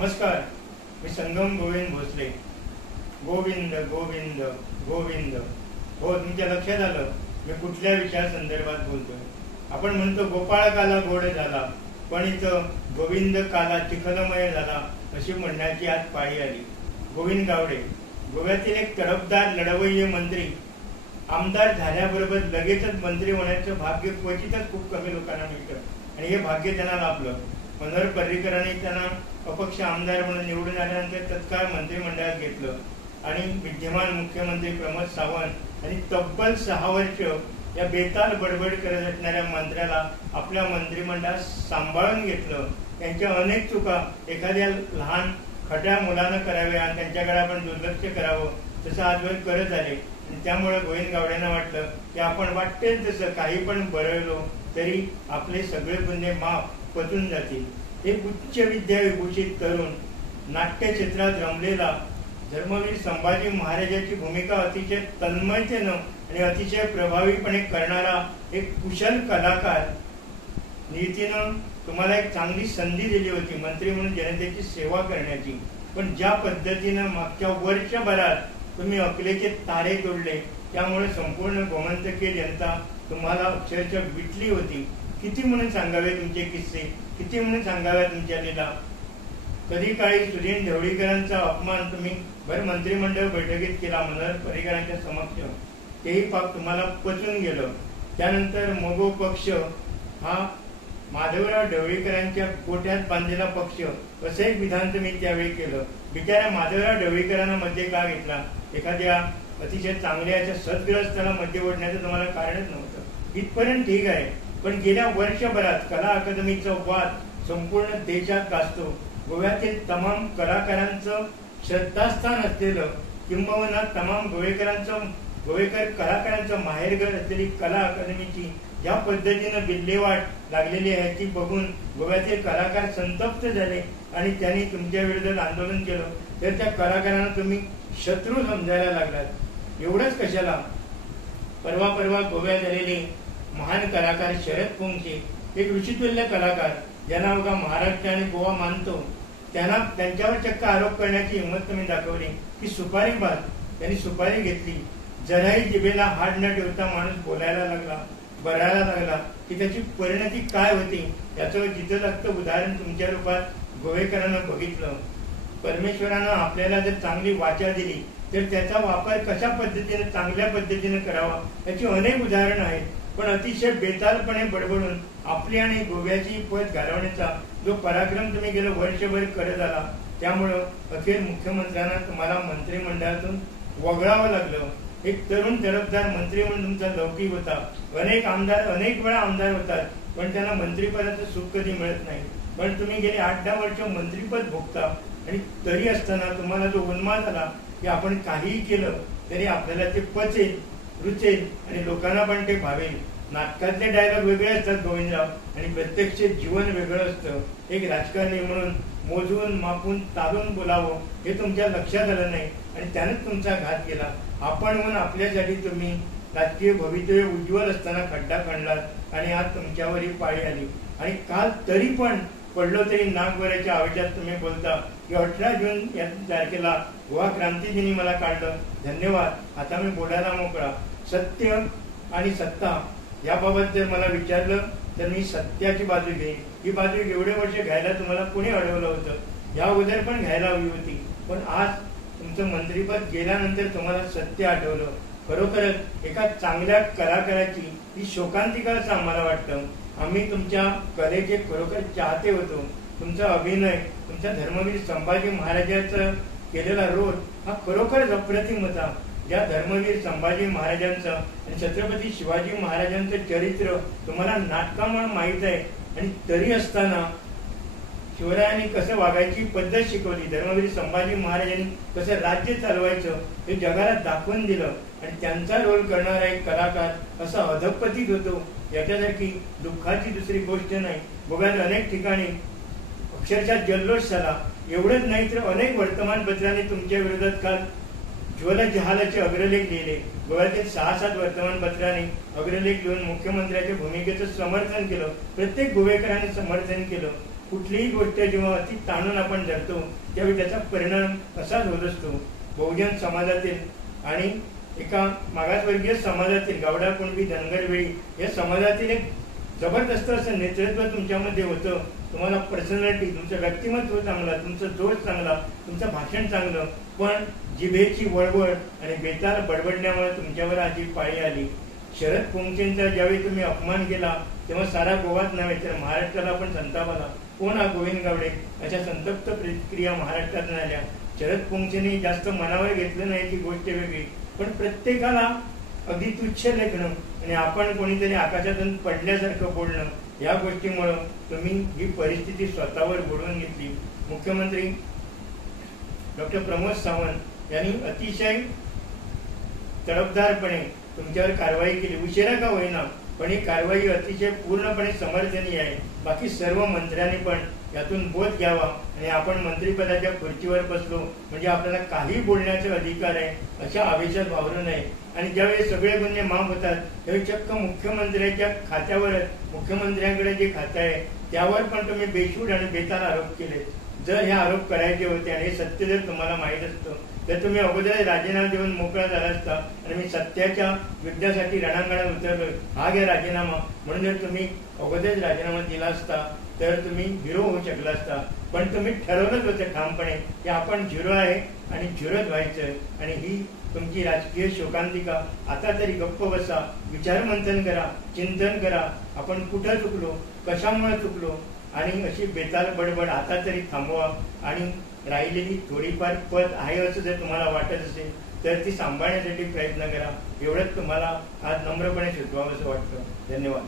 नमस्कार, मी संगम गोविंद भोसले. गोविंद गोविंद गोविंद. हो, तुमच्या लक्षात आलं मी कुठल्या विषयासंदर्भात बोलतोय. आपण म्हणतो गोपाळ काला गोड झाला, पण इथं गोविंद काला चिखलमय झाला अशी म्हणण्याची आज पाळी आली. गोविंद गावडे गोव्यातील एक तडफदार लढवय्ये मंत्री. आमदार झाल्याबरोबर लगेचच मंत्री होण्याचं भाग्य क्वचितच खूप कमी लोकांना मिळतं आणि हे भाग्य त्यांना लाभलं. मनोहर पर्रीकरांनी त्यांना अपक्ष आमदार म्हणून निवडून आल्यानंतर तत्काळ मंत्रिमंडळात घेतलं आणि विद्यमान मुख्यमंत्री प्रमोद सावंत आणि तब्बल 6 वर्ष या बेताल बडबड करत असणाऱ्या मंत्र्याला आपल्या मंत्रिमंडळात सांभाळून घेतलं. त्यांच्या अनेक चुका एखाद्या लहान खट्या मुलानं कराव्या आणि त्यांच्याकडे आपण दुर्लक्ष करावं तसं आजवर करत आले. त्यामुळे गोविंद गावड्यांना वाटलं की आपण वाटेल तसं काही पण बरळलो तरी आपले सगळे गुन्हे माफ पचून जातील. एक उच्च विद्या विभूषित तरुण, नाट्य क्षेत्रात रमलेला, धर्मवीर संभाजी महाराजांची भूमिका अतिशय तन्मयतेनं आणि अतिशय प्रभावीपणे करणारा एक कुशल कलाकार. नियतीनं तुम्हाला एक चांगली संधी दिली होती मंत्री म्हणून जनतेची सेवा करण्याची, पण ज्या पद्धतीनं मागच्या वर्षभरात तुम्ही अकलेचे तारे तोडले त्यामुळे संपूर्ण गोमंतकीय जनता तुम्हाला अक्षरशः विटली होती. किती म्हणून सांगावे तुमचे किस्से, किती म्हणून सांगाव्या तुमच्या लीला. कधी काळी सुधीर ढवळीकरांचा अपमान तुम्ही भर मंत्रिमंडळ बैठकीत केला मनोहर पर्रीकरांच्या समक्ष. तेही पाप तुम्हाला पचून गेलं. त्यानंतर मोगो पक्ष हा माधवराव ढवळीकरांच्या कोट्यात बांधलेला पक्ष असं एक विधान तुम्ही त्यावेळी केलं. बिचाऱ्या माधवराव ढवळीकरांना मध्ये का घेतला? एखाद्या अतिशय चांगल्या याच्या सद्ग्रस्ताला मध्ये ओढण्याचं तुम्हाला कारणच नव्हतं. इथपर्यंत ठीक आहे, पण गेल्या वर्षभरात कला अकादमीचा वाद संपूर्ण देशात गाजतो. गोव्यातील तमाम कलाकारांचं श्रद्धास्थान असलेलं किंबहुना तमाम गोवेकर कलाकारांचं माहेरघर असलेली कला अकादमीची ज्या पद्धतीनं विल्हेवाट लागलेली आहे ती बघून गोव्यातील कलाकार संतप्त झाले आणि त्यांनी तुमच्या विरोधात आंदोलन केलं. तर त्या कलाकारांना तुम्ही शत्रू समजायला लागलात. एवढंच कशाला, परवा गोव्यात आलेले महान कलाकार शरद पोंक्षे, एक ऋषितुल्य कलाकार ज्यांना बघा महाराष्ट्र आणि गोवा मानतो, त्यांच्यावर चक्क आरोप करण्याची हिंमत तुम्ही दाखवली की सुपारीबाज. त्यांनी सुपारी घेतली, जराही जिभेला हाड न ठेवता माणूस बोलायला लागला, बरायला लागला की त्याची परिणती काय होती याचं जिथं लागतं उदाहरण तुमच्या रूपात गोवेकरांना बघितलं. परमेश्वरानं आपल्याला जर चांगली वाचा दिली तर त्याचा वापर कशा पद्धतीने चांगल्या पद्धतीने करावा याची अनेक उदाहरणं आहेत. पण अतिशय बेतालपणे बडबडून आपली आणि गोव्याची पद घालवण्याचा जो पराक्रम तुम्ही गेलं वर्षभर करत आला त्यामुळं अखेर मुख्यमंत्र्यांना तुम्हाला मंत्रिमंडळातून वगळावं लागलं. एक तरुण तडफदार मंत्री म्हणून तुमचा लौकिक होता. अनेक वेळा आमदार होतात पण त्यांना मंत्रिपदाचं सुख कधी मिळत नाही. पण तुम्ही गेले 8-10 वर्ष मंत्रीपद भोगता आणि तरी असताना तुम्हाला जो उन्माद आला की आपण काहीही केलं तरी आपल्याला ते पचेल, रुचेल आणि लोकांना पण ते भावेल. नाटकातले डायलॉग वेगळे असतात गोविंदराव आणि प्रत्यक्ष जीवन वेगळं असतं. एक राजकारणी म्हणून मोजून मापून तारून बोलावं हे तुमच्या लक्षात आलं नाही आणि त्यानंच तुमचा घात केला. आपण म्हणून आपल्यासाठी तुम्ही राजकीय भवितव्य उज्ज्वल असताना खड्डा खणलात आणि आज तुमच्यावर ही पाळी आली. आणि काल तरी पण पडलो तरी नागभराच्या आवेशात तुम्ही बोलता की 18 जून या तारखेला गोवा क्रांती दिनी मला काढलं, धन्यवाद, आता मी बोलायला मोकळा. सत्य आणि सत्ता याबाबत जर मला विचारलं तर मी सत्याची बाजू घेईन. ही बाजू एवढे वर्ष घ्यायला तुम्हाला कोणी अडवलं होतं? या अगोदर पण घ्यायला हवी होती, पण आज तुमचं मंत्रीपद गेल्यानंतर तुम्हाला सत्य आठवलं. खरोखरच एका चांगल्या कलाकाराची ही शोकांतिका असं आम्हाला वाटतं. आम्ही तुमच्या कलेचे खरोखर चाहते होतो. तुमचा अभिनय, तुमच्या धर्मवीर संभाजी महाराजांचा केलेला रोल हा खरोखरच अप्रतिम होता. ज्या धर्मवीर संभाजी महाराजांचं आणि छत्रपती शिवाजी महाराजांचं चरित्र तुम्हाला नाटकामुळे माहीत आहे आणि तरी असताना शिवरायांनी कसं वागायची पद्धत शिकवली, धर्मवीर संभाजी महाराजांनी कसं राज्य चालवायचं हे जगाला दाखवून दिलं आणि त्यांचा रोल करणारा एक कलाकार असा अधपतीत होतो याच्यासारखी दुःखाची दुसरी गोष्ट नाही. गोव्यात अनेक ठिकाणी अक्षरशः जल्लोष झाला. एवढंच नाही तर अनेक वर्तमानपत्रांनी तुमच्या विरोधात काल ज्वलजहालाचे अग्रलेख लिहिले. गोव्यातील 6-7 वर्तमानपत्रांनी अग्रलेख लिहून मुख्यमंत्र्यांच्या भूमिकेचं समर्थन केलं. प्रत्येक गोवेकरांनी समर्थन केलं. कुठलीही गोष्ट जेव्हा अति ताणून आपण धरतो त्यावेळी त्याचा परिणाम असाच होत असतो. बहुजन समाजातील आणि एका मागासवर्गीय समाजातील गावडा कुणबी धनगर वेळी या समाजातील एक जबरदस्त असं नेतृत्व तुमच्यामध्ये होतं. तुम्हाला पर्सनॅलिटी, तुमचं व्यक्तिमत्व चांगलं, तुमचं जोश चांगला, तुमचं भाषण चांगलं, पण जिभेची वळवळ आणि बेताल बडबडण्यामुळे तुमच्यावर आजी पाळी आली. शरद पोंक्षेंचा ज्यावेळी तुम्ही अपमान केला तेव्हा सारा गोवाच नव्हे तर महाराष्ट्राला पण संताप आला. कोण हा गोविंद गावडे, अशा संतप्त प्रतिक्रिया महाराष्ट्रातून आल्या. शरद पोंक्षेंनी जास्त मनावर घेतलं नाही ती गोष्ट वेगळी, पण प्रत्येकाला अगदी तुच्छ लेखणं आणि आपण कोणीतरी आकाशातून पडल्यासारखं बोलणं, या गोष्टीमुळे तुम्ही ही परिस्थिती स्वतःवर ओढवून घेतली. मुख्यमंत्री डॉक्टर प्रमोद सावंत यांनी अतिशय तडफदारपणे तुमच्यावर कारवाई केली. उशिरा का होईना, पण ही कारवाई अतिशय पूर्णपणे समर्थनीय आहे. बाकी सर्व मंत्र्यांनी पण यातून बोध घ्यावा आणि आपण मंत्रिपदाच्या खुर्चीवर बसलो म्हणजे आपल्याला काही बोलण्याचा अधिकार आहे अशा आवेशात वावरू नये. आणि ज्यावेळी सगळे गुन्हे माफ होतात त्यावेळी चक्क मुख्यमंत्र्यांच्या खात्यावर, मुख्यमंत्र्यांकडे जे खातं आहे त्यावर पण तुम्ही बेशूड आणि बेताल आरोप केले. जर हे आरोप करायचे होते आणि हे सत्य जर तुम्हाला माहीत असतं तर तुम्ही अगोदर राजीनामा देऊन मोकळा झाला असता आणि मी सत्याच्या युद्धासाठी रणांगणात उतरलोय, हा घ्या राजीनामा म्हणून जर तुम्ही अगोदर राजीनामा दिला असता तर तुम्ही हिरो होऊ शकला असता. पण तुम्ही ठरवलंच होतं ठामपणे की आपण झिरो आहे आणि झिरोच व्हायचं. आणि ही तुमची राजकीय शोकांतिका. आता तरी गप्प बसा, विचारमंथन करा, चिंतन करा, आपण कुठं चुकलो, कशामुळे चुकलो, आणि अशी बेताल बडबड आता तरी थांबवा. आणि राहिलेली थोडीफार पद आहे असं जर तुम्हाला वाटत असेल तर ती सांभाळण्यासाठी प्रयत्न करा. एवढंच तुम्हाला आज नम्रपणे सुचवावं असं वाटतं. धन्यवाद.